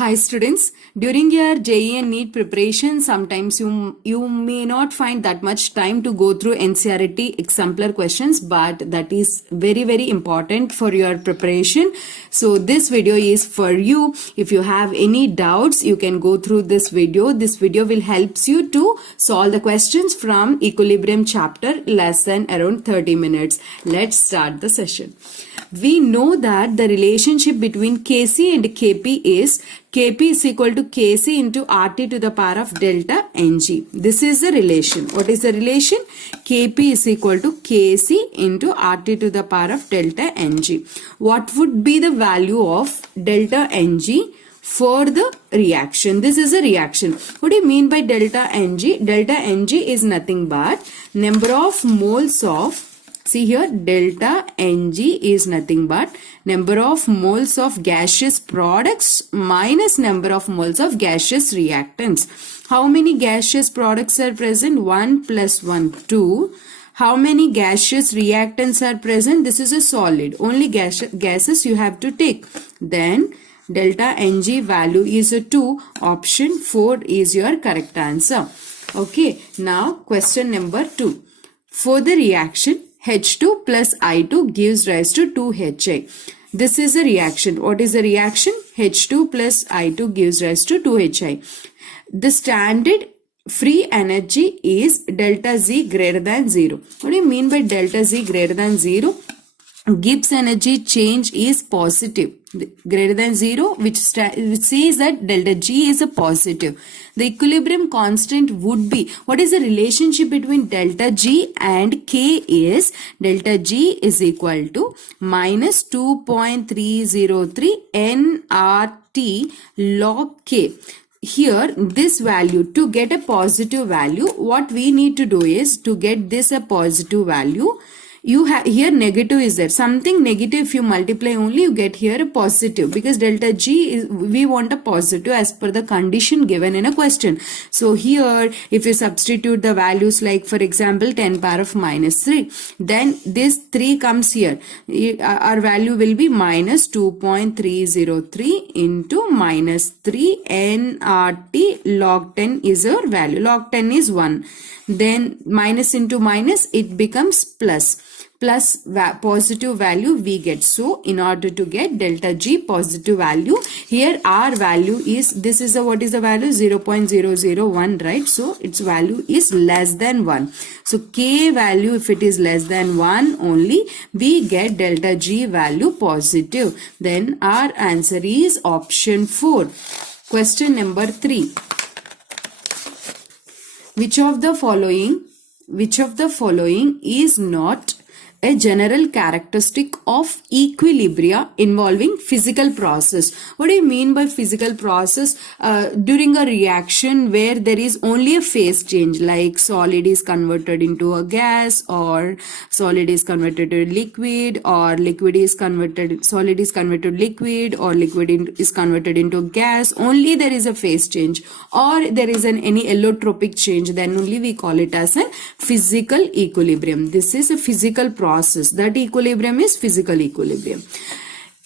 Hi students, during your JEE and NEET preparation, sometimes you may not find that much time to go through NCERT exemplar questions, but that is very important for your preparation. So this video is for you. If you have any doubts, you can go through this video. This video will help you to solve the questions from equilibrium chapter less than around 30 minutes. Let's start the session. We know that the relationship between Kc and Kp is Kp is equal to Kc into RT to the power of delta Ng. This is the relation. What is the relation? Kp is equal to Kc into RT to the power of delta Ng. What would be the value of delta Ng for the reaction? This is a reaction. What do you mean by delta Ng? Delta Ng is nothing but number of moles of, see here, delta Ng is nothing but number of moles of gaseous products minus number of moles of gaseous reactants. How many gaseous products are present? 1 plus 1, 2. How many gaseous reactants are present? This is a solid. Only gases you have to take. Then delta Ng value is a 2. Option 4 is your correct answer. Okay. Now question number 2. For the reaction, H2 plus I2 gives rise to 2HI. This is a reaction. What is the reaction? H2 plus I2 gives rise to 2HI. The standard free energy is delta Z greater than 0. What do you mean by delta Z greater than 0? Gibbs energy change is positive, greater than 0, which says that delta G is a positive. The equilibrium constant would be, what is the relationship between delta G and K is delta G is equal to minus 2.303 nRT log K. Here, this value, to get a positive value, what we need to do is to get this a positive value. You have here negative is there, something negative, if you multiply only you get here a positive, because delta G is, we want a positive as per the condition given in a question. So here if you substitute the values, like for example 10 power of minus 3, then this 3 comes here, our value will be minus 2.303 into minus 3 nRT log 10 is our value. Log 10 is 1. Then minus into minus, it becomes plus positive value we get. So in order to get delta G positive value, here our value is, this is what is the value? 0.001, right? So its value is less than 1. So K value, if it is less than 1 only, we get delta G value positive. Then our answer is option 4. Question number 3. Which of the following is not a general characteristic of equilibria involving physical process? What do you mean by physical process? During a reaction where there is only a phase change, like solid is converted into a gas, or solid is converted to liquid, or liquid is converted, solid is converted to liquid, or liquid is converted into gas, only there is a phase change, or there is any allotropic change, then only we call it as a physical equilibrium. This is a physical process. That equilibrium is physical equilibrium.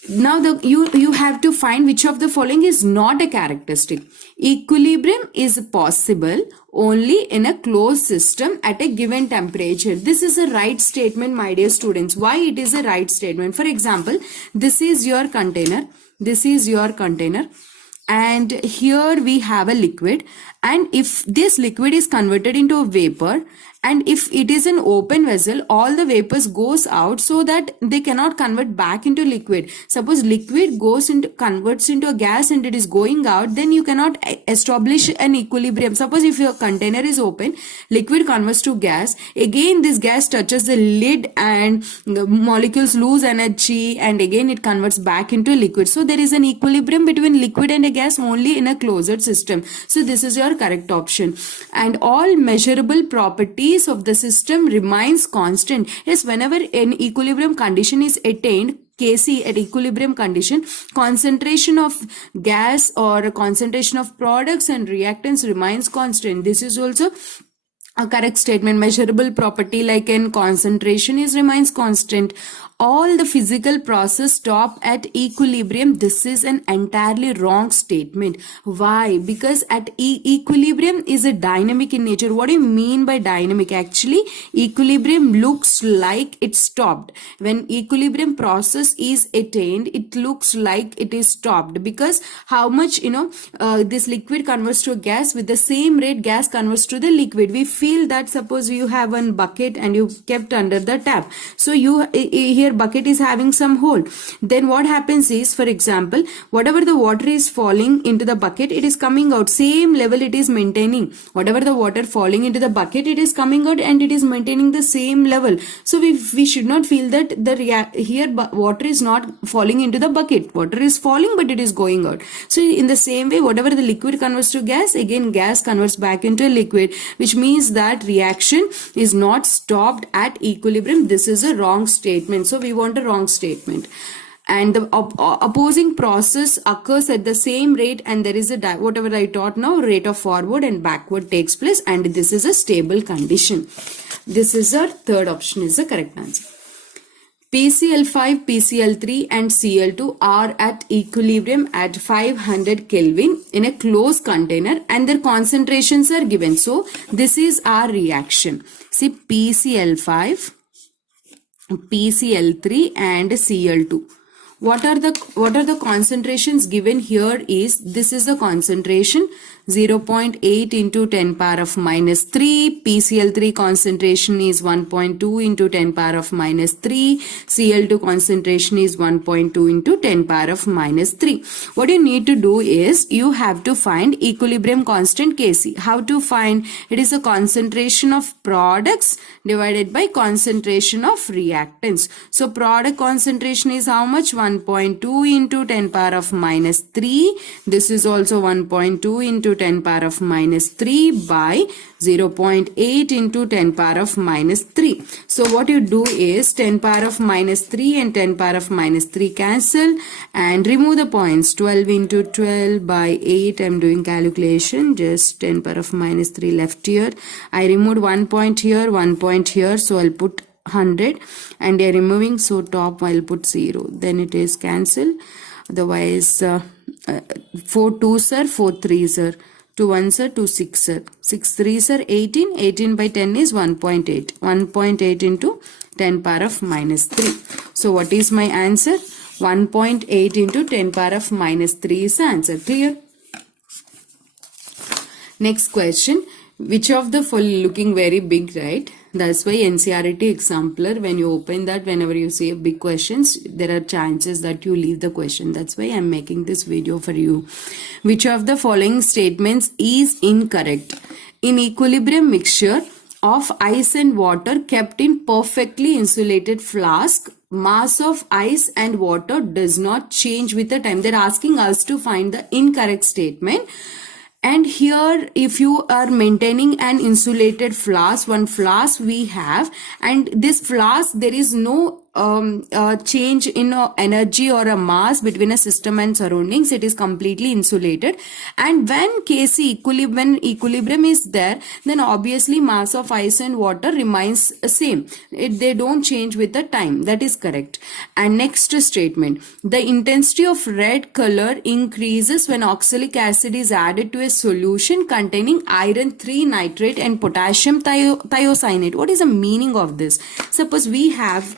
Now you have to find which of the following is not a characteristic. Equilibrium is possible only in a closed system at a given temperature. This is a right statement, my dear students. Why it is a right statement? For example, this is your container. This is your container. And here we have a liquid, and if this liquid is converted into a vapor, and if it is an open vessel, all the vapors goes out so that they cannot convert back into liquid. Suppose liquid converts into a gas and it is going out, then you cannot establish an equilibrium. Suppose if your container is open, liquid converts to gas, again this gas touches the lid and the molecules lose energy, and again it converts back into liquid. So there is an equilibrium between liquid and a gas only in a closed system. So this is your correct option. And all measurable properties of the system remains constant. Yes, whenever an equilibrium condition is attained, Kc at equilibrium condition, concentration of gas or concentration of products and reactants remains constant. This is also a correct statement. Measurable property like in concentration is remains constant. all the physical process stop at equilibrium. This is an entirely wrong statement. Why? Because at equilibrium is a dynamic in nature. What do you mean by dynamic? Actually, equilibrium looks like it stopped. When equilibrium process is attained, it looks like it is stopped, because how much, this liquid converts to a gas, with the same rate gas converts to the liquid. We feel that, suppose you have one bucket and you kept under the tap, so you here bucket is having some hole. Then what happens is, for example, whatever the water is falling into the bucket, it is coming out same level, it is maintaining. Whatever the water falling into the bucket, it is coming out and it is maintaining the same level. So we should not feel that here water is not falling into the bucket. Water is falling but it is going out. So in the same way, whatever the liquid converts to gas, again gas converts back into a liquid, which means that reaction is not stopped at equilibrium. This is a wrong statement. So we want a wrong statement. And the opposing process occurs at the same rate, and there is a whatever I taught now, rate of forward and backward takes place, and this is a stable condition. This is our third option is the correct answer. PCl5, PCl3 and Cl2 are at equilibrium at 500 Kelvin in a closed container, and their concentrations are given. So this is our reaction. See, PCl5, PCl3 and Cl2. What are the concentrations given here is, this is the concentration 0.8 into 10 power of minus 3. PCl3 concentration is 1.2 into 10 power of minus 3. Cl2 concentration is 1.2 into 10 power of minus 3. What you need to do is, you have to find equilibrium constant Kc. How to find? It is a concentration of products divided by concentration of reactants. So product concentration is how much? 1.2 into 10 power of minus 3. This is also 1.2 into 10 power of minus 3 by 0.8 into 10 power of minus 3. So what you do is, 10 power of minus 3 and 10 power of minus 3 cancel and remove the points. 12 into 12 by 8. I'm doing calculation. Just 10 power of minus 3 left here. I removed 1 point here, 1 point here. So I'll put 100 and they are removing, so top I'll put 0. Then it is cancel. Otherwise 4 2s are 4 3s are 2 1s are 2 6s are 6 3s are 18. 18 by 10 is 1.8. 1.8 into 10 power of minus 3. So what is my answer? 1.8 into 10 power of minus 3 is the answer. Clear? Next question. Which of the following, looking very big, right? That's why NCERT Exampler, when you open that, whenever you see big questions, there are chances that you leave the question. That's why I'm making this video for you. Which of the following statements is incorrect? In equilibrium mixture of ice and water kept in perfectly insulated flask, mass of ice and water does not change with the time. They're asking us to find the incorrect statement. And here, if you are maintaining an insulated flask, one flask we have, and this flask, there is no change in energy or a mass between a system and surroundings. It is completely insulated. And when Kc when equilibrium is there, then obviously mass of ice and water remains same. They don't change with the time. That is correct. And next statement, the intensity of red color increases when oxalic acid is added to a solution containing iron 3 nitrate and potassium thiocyanate. What is the meaning of this? Suppose we have,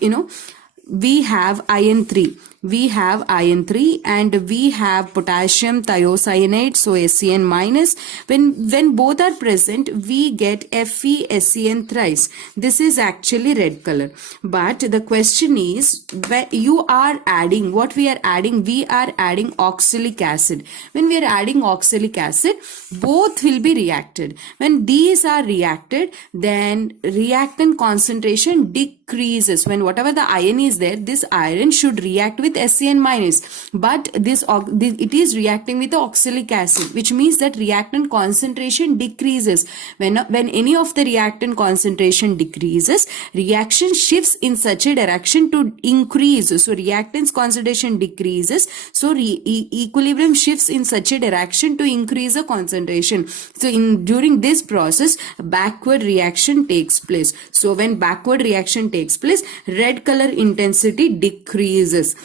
we have iron 3. We have iron 3 and we have potassium thiocyanate, so SCN minus. When both are present, we get FeSCN thrice. This is actually red color. But the question is, when you are adding, what we are adding? We are adding oxalic acid. When we are adding oxalic acid, both will be reacted. When these are reacted, then reactant concentration decreases. When whatever the iron is there, this iron should react with SCN minus, but this it is reacting with the oxalic acid, which means that reactant concentration decreases. When any of the reactant concentration decreases, reaction shifts in such a direction to increase. So reactants concentration decreases, so equilibrium shifts in such a direction to increase the concentration. So during this process, backward reaction takes place. So when backward reaction takes place, red color intensity decreases.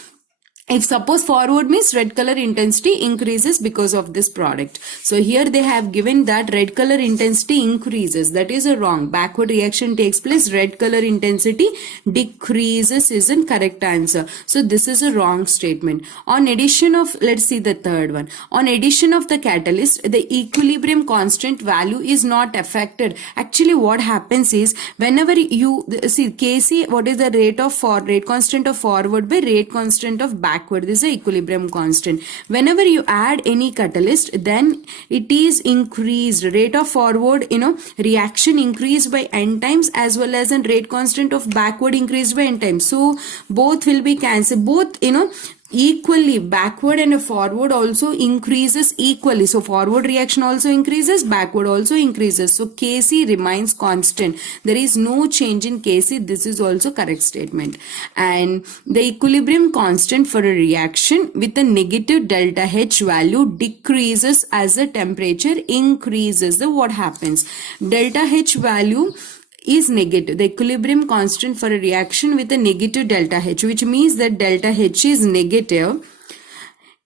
If suppose forward means red color intensity increases because of this product. So here they have given that red color intensity increases. That is a wrong. Backward reaction takes place, red color intensity decreases is a correct answer. So this is a wrong statement. On addition of, let's see the third one. On addition of the catalyst, the equilibrium constant value is not affected. Actually what happens is, whenever you see Kc, what is the rate constant of forward by rate constant of backward? This is the equilibrium constant. Whenever you add any catalyst, then it is increased. Rate of forward, reaction increased by n times, as well as an rate constant of backward increased by n times. So both will be cancelled. Both, equally, backward and forward also increases equally. So forward reaction also increases, backward also increases. So Kc remains constant. There is no change in Kc. This is also correct statement. And the equilibrium constant for a reaction with a negative delta H value decreases as the temperature increases. So what happens? Delta H value is negative. The equilibrium constant for a reaction with a negative delta H, which means that delta H is negative.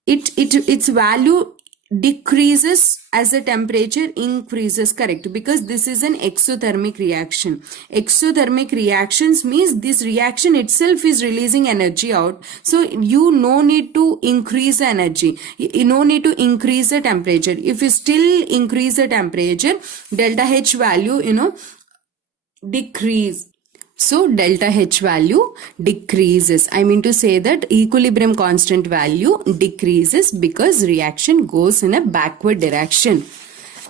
Its value decreases as the temperature increases, correct? Because this is an exothermic reaction. Exothermic reactions means this reaction itself is releasing energy out. So you no need to increase the energy. You no need to increase the temperature. If you still increase the temperature, delta H value, decrease. So delta H value decreases. I mean to say that equilibrium constant value decreases because reaction goes in a backward direction.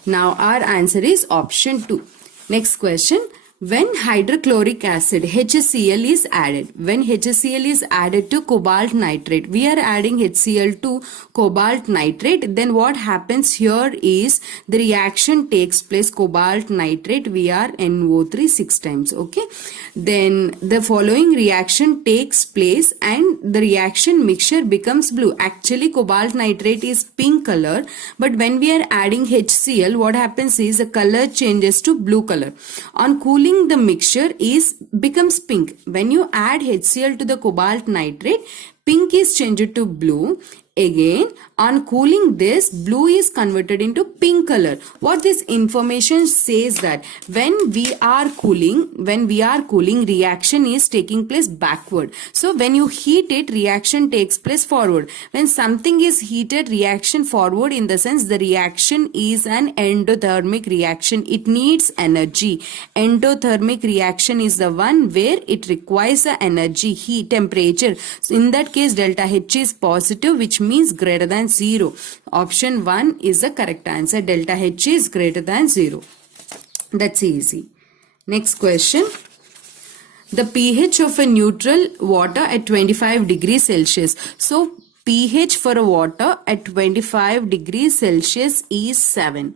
Now our answer is option 2. Next question. When hydrochloric acid HCl is added, when HCl is added to cobalt nitrate, we are adding HCl to cobalt nitrate, then what happens here is the reaction takes place, cobalt nitrate, we are NO3 6 times, okay? Then the following reaction takes place and the reaction mixture becomes blue. Actually cobalt nitrate is pink color, but when we are adding HCl, what happens is the color changes to blue color. On cooling, the mixture becomes pink. When you add HCl to the cobalt nitrate, pink is changed to blue. Again, on cooling this, blue is converted into pink color. What this information says that when we are cooling, reaction is taking place backward. So when you heat it, reaction takes place forward. When something is heated, reaction forward, in the sense the reaction is an endothermic reaction. It needs energy. Endothermic reaction is the one where it requires the energy, heat, temperature. So in that case, delta H is positive, which means greater than 0. Option 1 is the correct answer. Delta H is greater than 0. That's easy. Next question. The pH of a neutral water at 25 degrees Celsius. So pH for a water at 25 degrees Celsius is 7.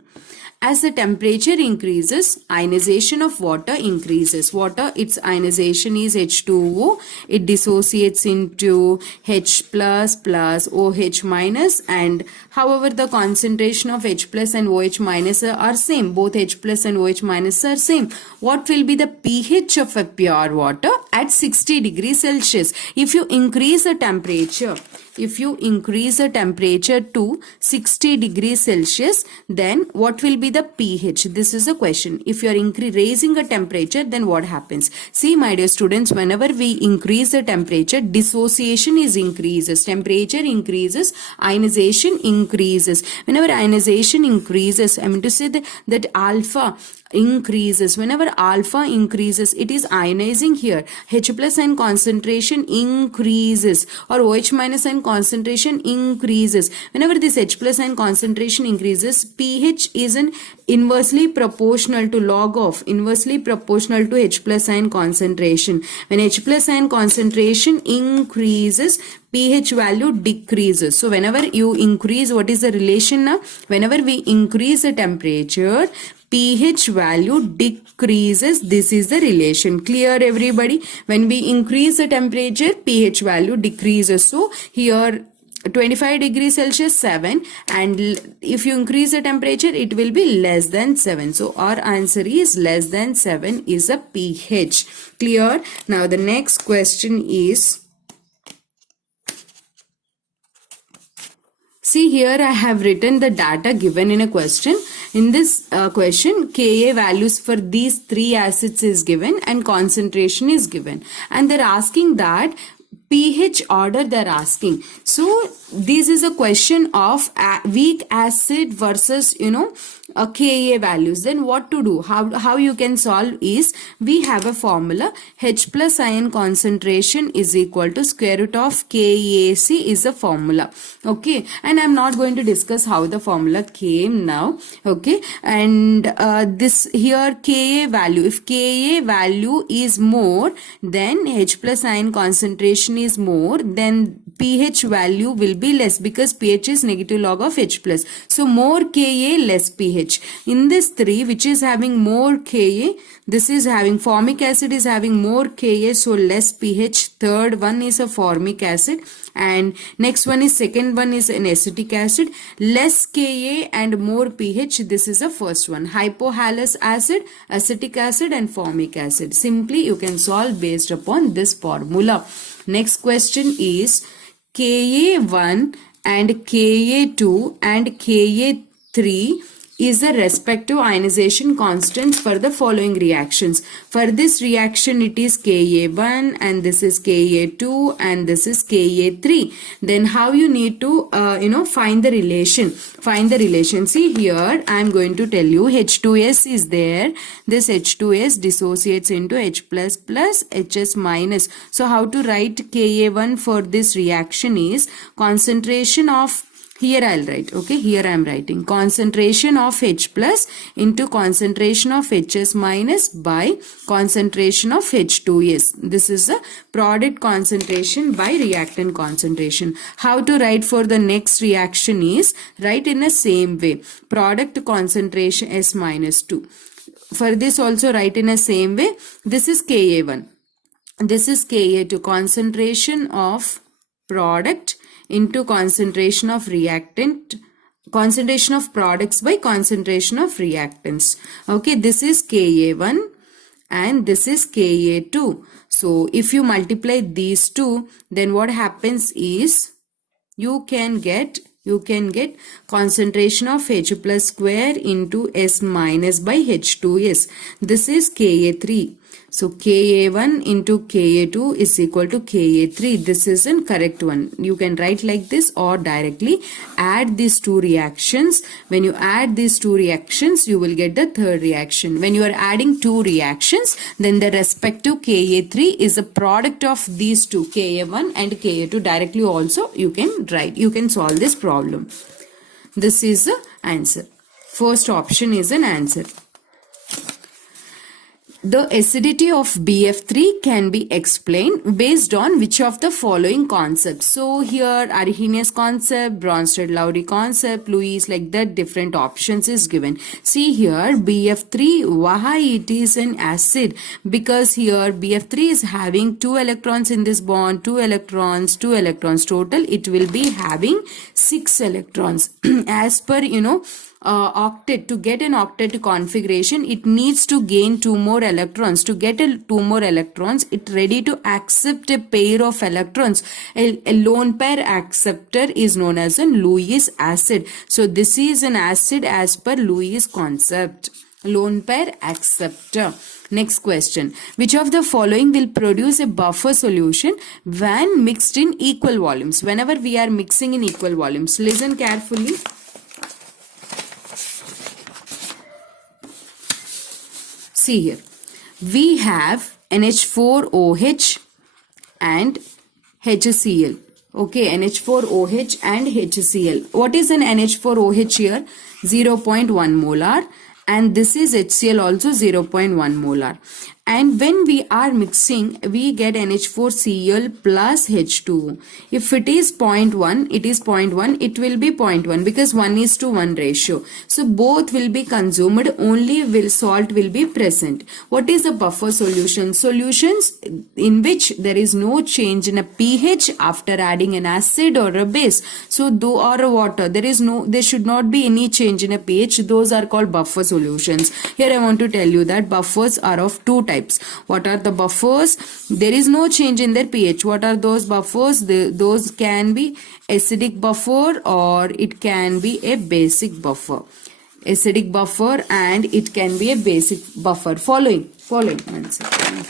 As the temperature increases, ionization of water increases. Water, its ionization is H2O. It dissociates into H plus plus OH minus, and however the concentration of H plus and OH minus are same. Both H plus and OH minus are same. What will be the pH of a pure water at 60 degrees Celsius? If you increase the temperature, to 60 degrees Celsius, then what will be the pH? This is a question. If you are raising a temperature, then what happens? See, my dear students, whenever we increase the temperature, dissociation is increases. Temperature increases, ionization increases. Whenever ionization increases, I mean to say that alpha, increases, whenever alpha increases, it is ionizing here. H plus ion concentration increases, or OH minus ion concentration increases. Whenever this H plus ion concentration increases, pH is an inversely proportional to log of, inversely proportional to H plus ion concentration. When H plus ion concentration increases, pH value decreases. So whenever you increase, what is the relation now? Whenever we increase the temperature, pH value decreases. This is the relation. Clear, everybody? When we increase the temperature, pH value decreases. So here 25 degrees Celsius 7, and if you increase the temperature, it will be less than 7. So our answer is less than 7 is a pH. Clear? Now the next question is, see here I have written the data given in a question. In this question, Ka values for these 3 acids is given and concentration is given. And they're asking that pH order they're asking. So this is a question of weak acid versus, Ka values. Then what to do? How you can solve is, we have a formula. H plus ion concentration is equal to square root of KaC is a formula. Okay. And I'm not going to discuss how the formula came now. Okay. And this here Ka value. If Ka value is more, then H plus ion concentration is more, then pH value will be less, because pH is negative log of H plus. So more Ka, less pH. In this 3, which is having more Ka, this is having, formic acid is having more Ka, so less pH. Third one is a formic acid, and next one is, second one is an acetic acid. Less Ka and more pH, this is the first one. Hypohalous acid, acetic acid and formic acid. Simply you can solve based upon this formula. Next question is, Ka1 and Ka2 and Ka3 is the respective ionization constants for the following reactions. For this reaction, it is Ka1 and this is Ka2 and this is Ka3. Then how you need to find the relation. Find the relation. See here, I am going to tell you, H2S is there. This H2S dissociates into H plus plus HS minus. So how to write Ka1 for this reaction is concentration of, here I'll write, okay, here I am writing concentration of H plus into concentration of HS minus by concentration of H2S. This is a product concentration by reactant concentration. How to write for the next reaction is, write in the same way, product concentration S minus 2. For this also write in the same way. This is Ka1. This is Ka2, concentration of product into concentration of reactant, concentration of products by concentration of reactants. Okay, this is Ka1 and this is Ka2. So if you multiply these two, then what happens is, you can get concentration of H plus square into S minus by H2S. This is Ka3. So Ka1 into Ka2 is equal to Ka3. This is an correct one. You can write like this or directly add these two reactions. When you add these two reactions, you will get the third reaction. When you are adding two reactions, then the respective Ka3 is a product of these two, Ka1 and Ka2. Directly also you can write. You can solve this problem. This is the answer. First option is an answer. The acidity of BF3 can be explained based on which of the following concepts. So here Arrhenius concept, Bronsted-Lowry concept, Lewis, like that, different options is given. See here BF3, why it is an acid? Because here BF3 is having 2 electrons in this bond, 2 electrons total. It will be having 6 electrons. As per, octet, to get an octet configuration, it needs to gain 2 more electrons. To get 2 more electrons, it ready to accept a pair of electrons. A lone pair acceptor is known as a Lewis acid. So this is an acid as per Lewis concept. Lone pair acceptor. Next question. Which of the following will produce a buffer solution when mixed in equal volumes? Whenever we are mixing in equal volumes, listen carefully. See here, we have NH4OH and HCl. Okay, NH4OH and HCl. What is an NH4OH here? 0.1 molar, and this is HCl also 0.1 molar. And when we are mixing, we get NH4Cl plus H2O. If it is 0.1, it is 0.1, it will be 0.1 because 1:1 ratio. So both will be consumed, only salt will be present. What is a buffer solution? Solutions in which there is no change in a pH after adding an acid or a base. So though or a water, there should not be any change in a pH. Those are called buffer solutions. Here I want to tell you that buffers are of two types. What are the buffers? There is no change in their pH. What are those buffers? Those can be acidic buffer or it can be a basic buffer. Acidic buffer and it can be a basic buffer. Following. 1 second.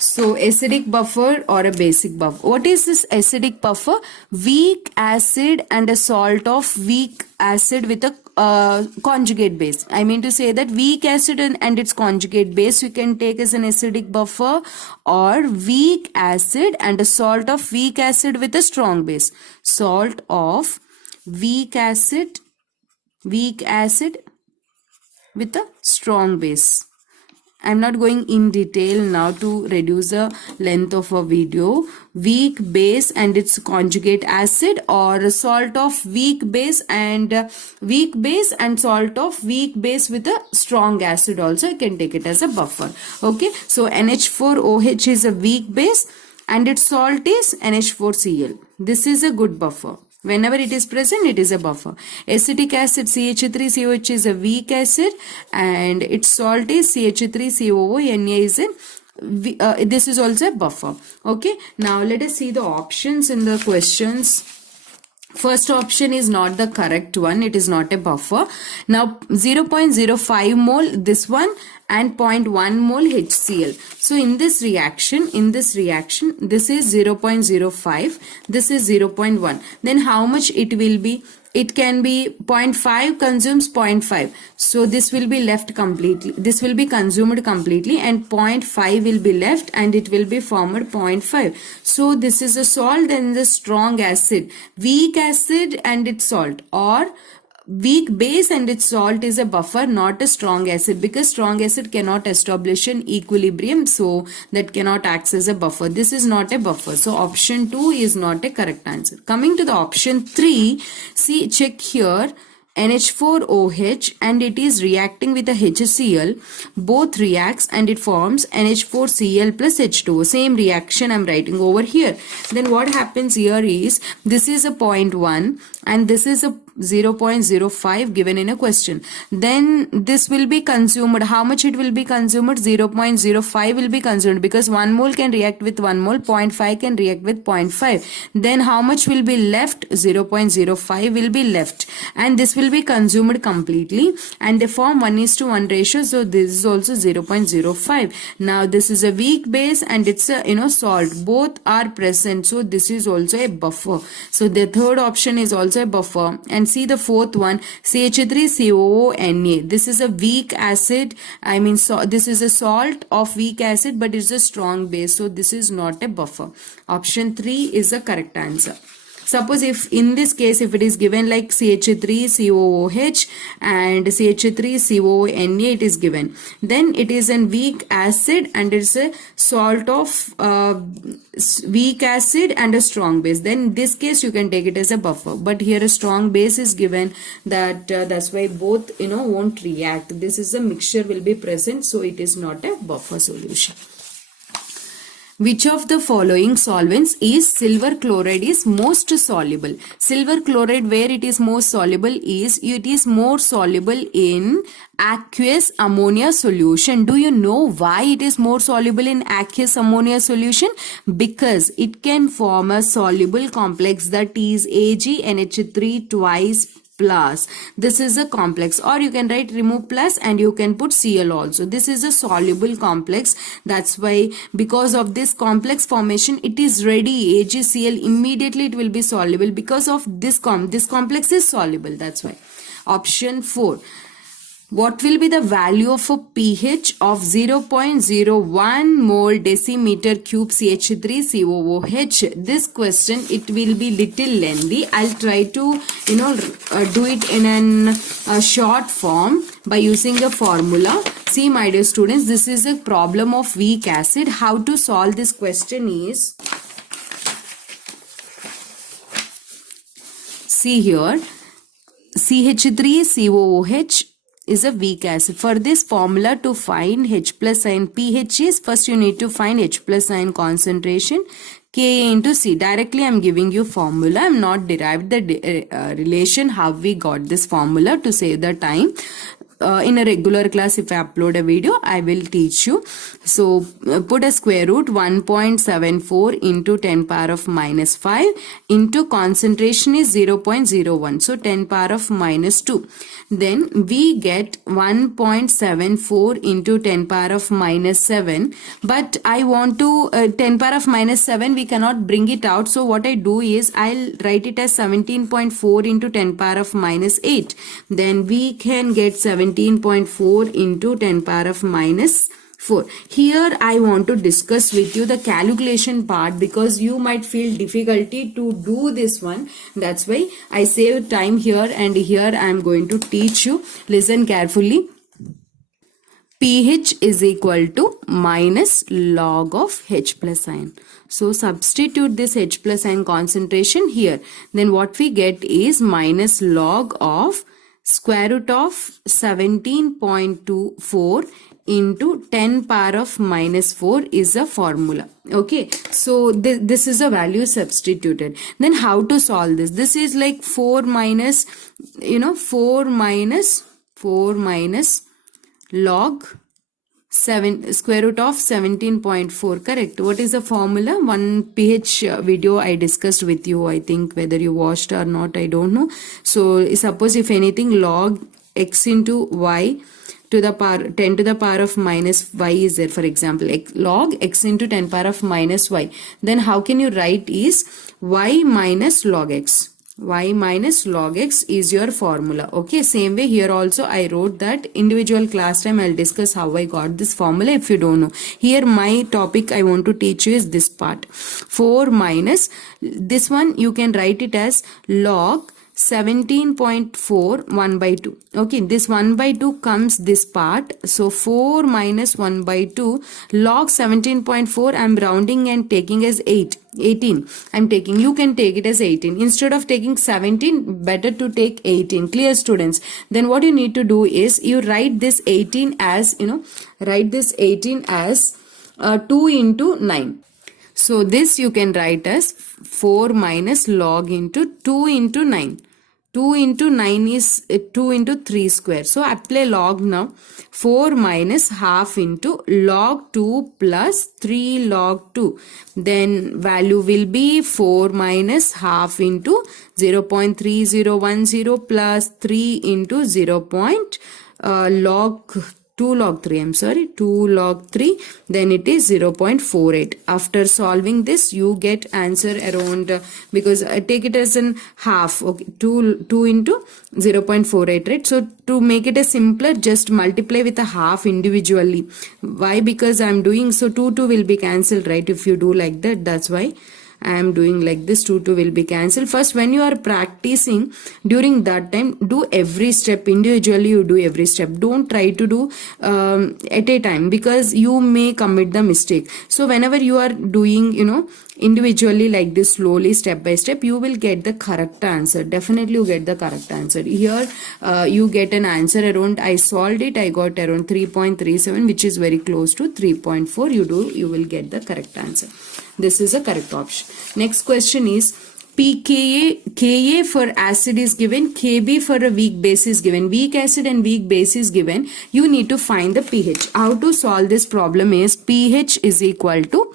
So acidic buffer or a basic buffer. What is this acidic buffer? Weak acid and a salt of weak acid with a conjugate base. I mean to say that weak acid and its conjugate base we can take as an acidic buffer, or weak acid and a salt of weak acid with a strong base. Salt of weak acid with a strong base. I'm not going in detail now to reduce the length of a video. Weak base and its conjugate acid, or salt of weak base and salt of weak base with a strong acid also. I can take it as a buffer. Okay, so NH4OH is a weak base and its salt is NH4Cl. This is a good buffer. Whenever it is present, it is a buffer. Acetic acid CH3COH is a weak acid and its salt is CH3COO. Na is a this is also a buffer. Okay, now let us see the options in the questions. First option is not the correct one. It is not a buffer. Now 0.05 mole this one and 0.1 mole HCl. So in this reaction, this is 0.05. This is 0.1. Then how much it will be? It can be 0.5 consumes 0.5. So this will be left completely. This will be consumed completely and 0.5 will be left and it will be formed 0.5. So this is a salt and the strong acid. Weak acid and its salt, or weak base and its salt is a buffer, not a strong acid, because strong acid cannot establish an equilibrium, so that cannot act as a buffer. This is not a buffer. So option 2 is not a correct answer. Coming to the option 3, see, check here. NH4OH and it is reacting with a HCl. Both reacts and it forms NH4Cl plus H2O. Same reaction I'm writing over here. Then what happens here is, this is a 0.1 and this is a 0.05 given in a question. Then this will be consumed. How much it will be consumed? 0.05 will be consumed, because 1 mole can react with 1 mole, 0.5 can react with 0.5. Then how much will be left? 0.05 will be left, and this will be consumed completely and they form 1:1 ratio. So this is also 0.05. Now this is a weak base and it's a salt. Both are present, so this is also a buffer. So the third option is also a buffer. And see the fourth one, CH3COO. This is a weak acid. This is a salt of weak acid, but it's a strong base, so this is not a buffer. Option 3 is the correct answer. Suppose if in this case, if it is given like CH3COOH and CH3COONA, it is given, then it is a weak acid and it's a salt of weak acid and a strong base. Then in this case you can take it as a buffer, but here a strong base is given, that that's why both won't react. This is a mixture will be present, so it is not a buffer solution. Which of the following solvents is silver chloride is most soluble? Silver chloride, where it is most soluble is, it is more soluble in aqueous ammonia solution. Do you know why it is more soluble in aqueous ammonia solution? Because it can form a soluble complex, that is AgNH3 twice plus. This is a complex, or you can write remove plus and you can put Cl also. This is a soluble complex. That's why, because of this complex formation, it is ready. AgCl, immediately it will be soluble because of this complex is soluble. That's why. Option 4. What will be the value of a pH of 0.01 mole decimeter cube CH3COOH? This question, it will be little lengthy. I'll try to do it in a short form by using a formula. See my dear students, this is a problem of weak acid. How to solve this question is, see here, CH3COOH is a weak acid. For this formula to find H plus ion pH is, first you need to find H plus ion concentration Ka into C. Directly I am giving you formula. I am not derived the relation how we got this formula to save the time. In a regular class, if I upload a video, I will teach you. So put a square root 1.74 into 10 power of minus 5 into concentration is 0.01. So 10 power of minus 2. Then we get 1.74 into 10 power of minus 7. But I want to 10 power of minus 7, we cannot bring it out. So what I do is I'll write it as 17.4 into 10 power of minus 8. Then we can get 17.4 into 10 power of minus 4. Here I want to discuss with you the calculation part, because you might feel difficulty to do this one. That's why I save time here, and here I am going to teach you. Listen carefully. pH is equal to minus log of H plus ion. So substitute this H plus ion concentration here. Then what we get is minus log of square root of 17.24 into 10 power of minus 4 is a formula. Okay, so this is a value substituted. Then how to solve this? This is like 4 minus log 7 square root of 17.4. Correct. What is the formula? One pH video I discussed with you. I think whether you watched or not, I don't know. So suppose if anything, log x into y to the power 10 to the power of minus y is there, for example, log x into 10 power of minus y. Then how can you write is y minus log x. Y minus log x is your formula. Okay, same way here also I wrote that. Individual class time I'll discuss how I got this formula if you don't know. Here my topic I want to teach you is this part. 4 minus, this one you can write it as log 17.4 1 by 2. Okay, this 1 by 2 comes this part. So 4 minus 1 by 2 log 17.4 I'm rounding and taking as 18 I'm taking. You can take it as 18. Instead of taking 17, better to take 18. Clear, students? Then what you need to do is you write this 18 as 2 into 9. So this you can write as 4 minus log into 2 into 9. 2 into 9 is 2 into 3 square. So apply log now. 4 minus half into log 2 plus 3 log 2. Then value will be 4 minus half into 0.3010 plus 3 into 2 log 3, then it is 0.48. After solving this, you get answer around, because take it as an half, okay, 2 into 0.48, right? So to make it a simpler, just multiply with a half individually. Why? Because I am doing, so 2 will be cancelled, right? If you do like that, that's why I am doing like this. 2 will be cancelled. First, when you are practicing, during that time, do every step individually. You do every step. Don't try to do at a time, because you may commit the mistake. So whenever you are doing individually like this, slowly, step by step, you will get the correct answer. Definitely you get the correct answer. Here you get an answer around, I solved it, I got around 3.37, which is very close to 3.4. You will get the correct answer. This is a correct option. Next question is pKa for acid is given, Kb for a weak base is given. Weak acid and weak base is given. You need to find the pH. How to solve this problem is pH is equal to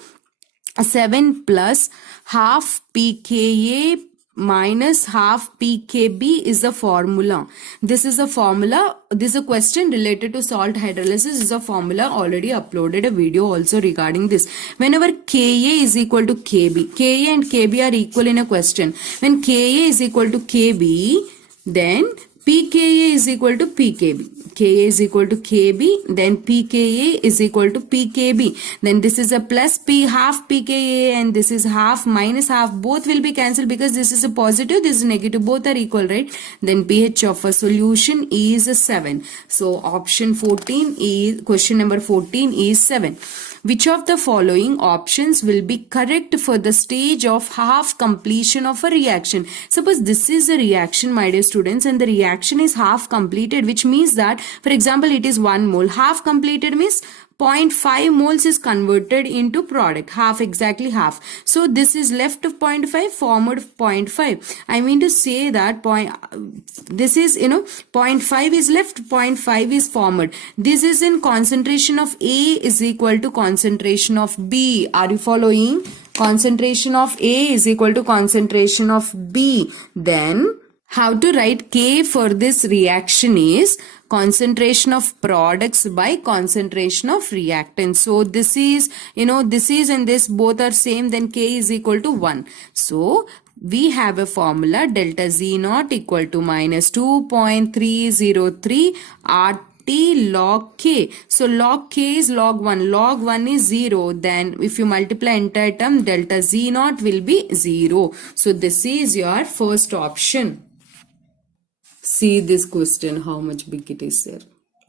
7 plus half pKa minus half pKb is the formula. This is a formula. This is a question related to salt hydrolysis. This is a formula. Already uploaded a video also regarding this. Whenever Ka is equal to Kb, Ka and Kb are equal in a question. When Ka is equal to Kb, then pKa is equal to pKb. Ka is equal to Kb, then pKa is equal to pKb. Then this is a plus p half pKa and this is half minus half. Both will be cancelled because this is a positive, this is negative. Both are equal, right? Then pH of a solution is 7. So option 14 is, question number 14 is 7. Which of the following options will be correct for the stage of half completion of a reaction? Suppose this is a reaction, my dear students, and the reaction is half completed, which means that, for example, it is 1 mole. Half completed means 0.5 moles is converted into product, half, exactly half. So this is left of 0.5, formed 0.5. I mean to say that this is, 0.5 is left, 0.5 is formed. This is in concentration of A is equal to concentration of B. Are you following? Concentration of A is equal to concentration of B. Then how to write K for this reaction is concentration of products by concentration of reactants. So this is, this is and this both are same, then K is equal to 1. So we have a formula delta Z naught equal to minus 2.303 RT log K. So log K is log 1. Log 1 is 0. Then if you multiply entire term, delta Z naught will be 0. So this is your first option. See this question, how much big it is there.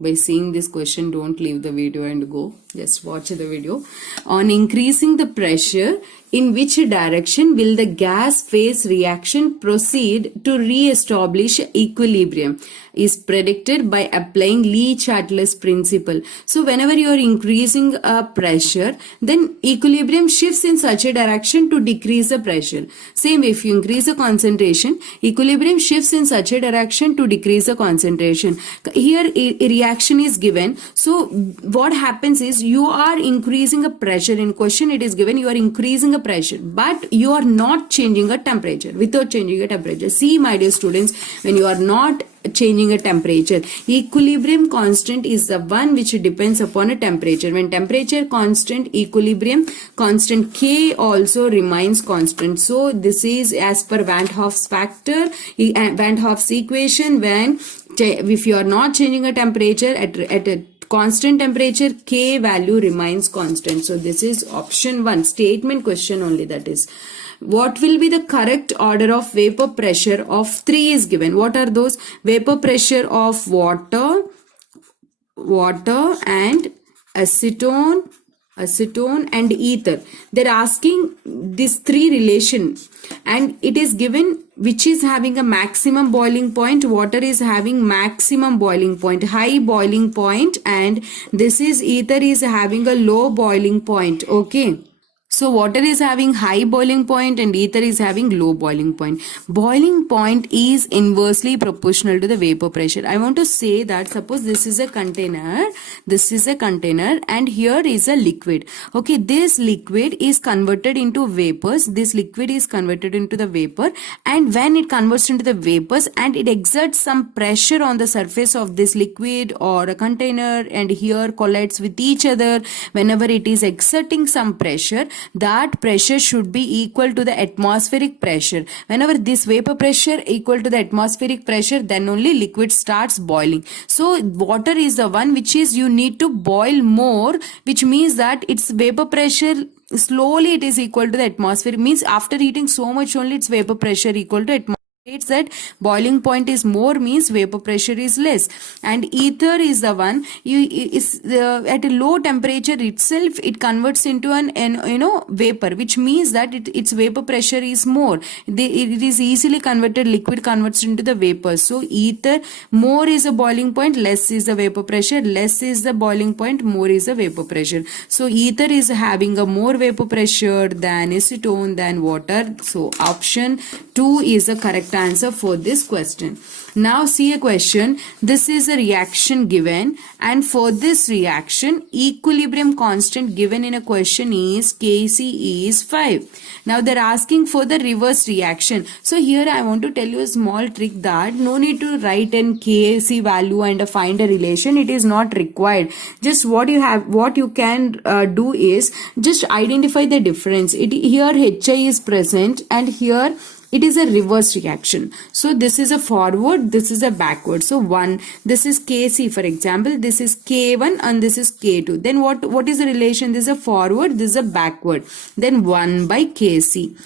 By seeing this question, don't leave the video and go. Just watch the video. On increasing the pressure, in which direction will the gas phase reaction proceed to re-establish equilibrium? Is predicted by applying Le-Chatelier's principle. So whenever you are increasing a pressure, then equilibrium shifts in such a direction to decrease the pressure. Same if you increase the concentration, equilibrium shifts in such a direction to decrease the concentration. Here a reaction is given. So what happens is you are increasing a pressure. In question it is given you are increasing a pressure, but you are not changing a temperature. Without changing a temperature. See, my dear students, when you are not changing a temperature, equilibrium constant is the one which depends upon a temperature. When temperature constant, equilibrium constant K also remains constant. So this is as per Van Hoff's factor, Van Hoff's equation. When if you are not changing a temperature at a constant temperature, K value remains constant. So this is option 1, statement question only, that is. What will be the correct order of vapor pressure of 3 is given. What are those? Vapor pressure of water and acetone and ether. They're asking this 3 relation, and it is given which is having a maximum boiling point. Water is having maximum boiling point, high boiling point, and this is ether is having a low boiling point. Okay. So water is having high boiling point and ether is having low boiling point. Boiling point is inversely proportional to the vapor pressure. I want to say that suppose this is a container and here is a liquid. Okay, this liquid is converted into vapors. This liquid is converted into the vapor, and when it converts into the vapors and it exerts some pressure on the surface of this liquid or a container and here collides with each other, whenever it is exerting some pressure, that pressure should be equal to the atmospheric pressure. Whenever this vapor pressure equal to the atmospheric pressure, then only liquid starts boiling. So water is the one which is you need to boil more, which means that its vapor pressure slowly it is equal to the atmosphere. Means after heating so much only its vapor pressure equal to atmosphere. That boiling point is more means vapor pressure is less, and ether is the one at a low temperature itself it converts into an vapor, which means that its vapor pressure is more. It is easily converted, liquid converts into the vapor. So ether, more is the boiling point, less is the vapor pressure, less is the boiling point, more is the vapor pressure. So ether is having a more vapor pressure than acetone than water. So option 2 is the correct answer for this question. Now see a question. This is a reaction given, and for this reaction equilibrium constant given in a question is Kc is 5. Now they're asking for the reverse reaction. So here I want to tell you a small trick that no need to write an Kc value and find a relation. It is not required. Just what you can do is just identify the difference. Here Hi is present and here it is a reverse reaction. So this is a forward, this is a backward. So 1, this is Kc, for example, this is K1 and this is K2. Then what is the relation? This is a forward, this is a backward. Then 1 by Kc.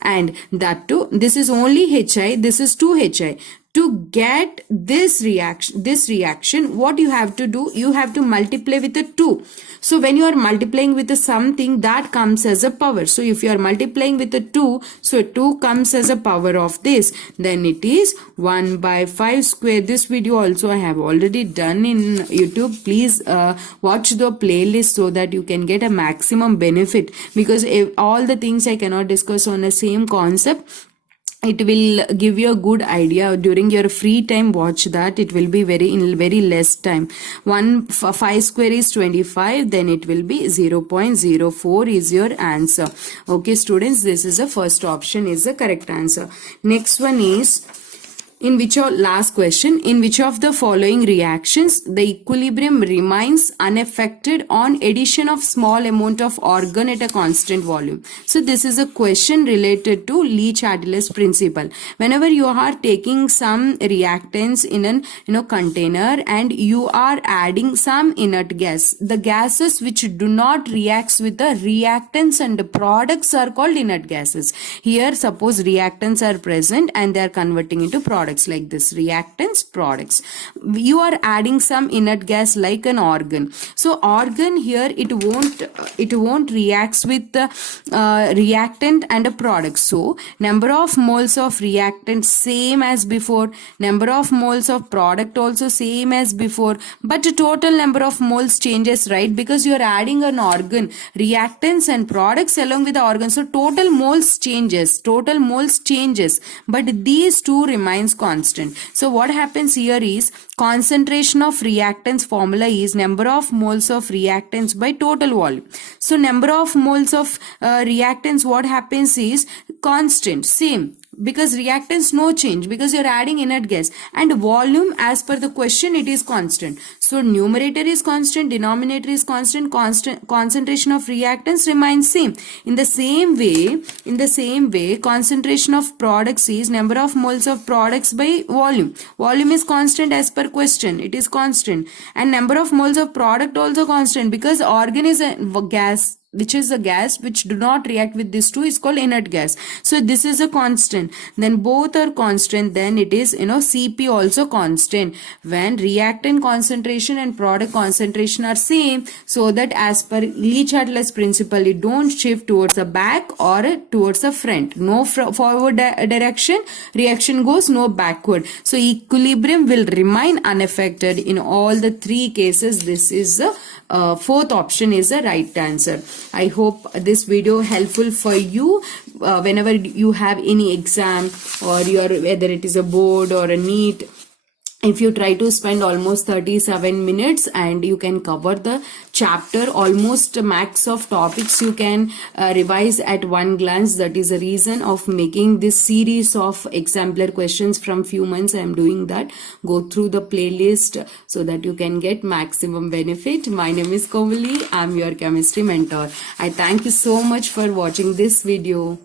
And that too, this is only Hi, this is 2Hi. To get this reaction, what you have to do, you have to multiply with a 2. So when you are multiplying with a something, that comes as a power. So if you are multiplying with a 2, so 2 comes as a power of this. Then it is 1 by 5 square. This video also I have already done in YouTube. Please watch the playlist so that you can get a maximum benefit, because all the things I cannot discuss on the same concept. It will give you a good idea during your free time. Watch that. It will be in very less time. 5 square is 25. Then it will be 0.04 is your answer. Okay, students, this is the first option is the correct answer. Next one is, last question, in which of the following reactions the equilibrium remains unaffected on addition of small amount of argon at a constant volume? So this is a question related to Le-Chatelier's principle. Whenever you are taking some reactants in an container and you are adding some inert gas, the gases which do not react with the reactants and the products are called inert gases. Here suppose reactants are present and they are converting into products like this, reactants, products. You are adding some inert gas like an argon. So argon here, it won't react with the reactant and a product. So number of moles of reactant same as before, number of moles of product also same as before, but the total number of moles changes, right? Because you are adding an argon, reactants and products along with the argon. So total moles changes, but these two remains constant. So what happens here is concentration of reactants formula is number of moles of reactants by total volume. So number of moles of reactants, what happens is constant, same, because reactants no change because you're adding inert gas, and volume as per the question it is constant. So numerator is constant, denominator is constant, concentration of reactants remains same. In the same way concentration of products is number of moles of products by volume is constant as per question, it is constant, and number of moles of product also constant, because argon is a gas, which is a gas which do not react with this two, is called inert gas. So this is a constant. Then both are constant. Then it is, Cp also constant. When reactant concentration and product concentration are same, so that as per Le-Chatelier's principle, it don't shift towards the back or towards the front. No forward direction, reaction goes no backward. So equilibrium will remain unaffected in all the three cases. This is the fourth option is the right answer. I hope this video helpful for you whenever you have any exam, or whether it is a board or a NEET. If you try to spend almost 37 minutes and you can cover the chapter, almost max of topics you can revise at one glance. That is the reason of making this series of exemplar questions from few months. I am doing that. Go through the playlist so that you can get maximum benefit. My name is Komali. I am your chemistry mentor. I thank you so much for watching this video.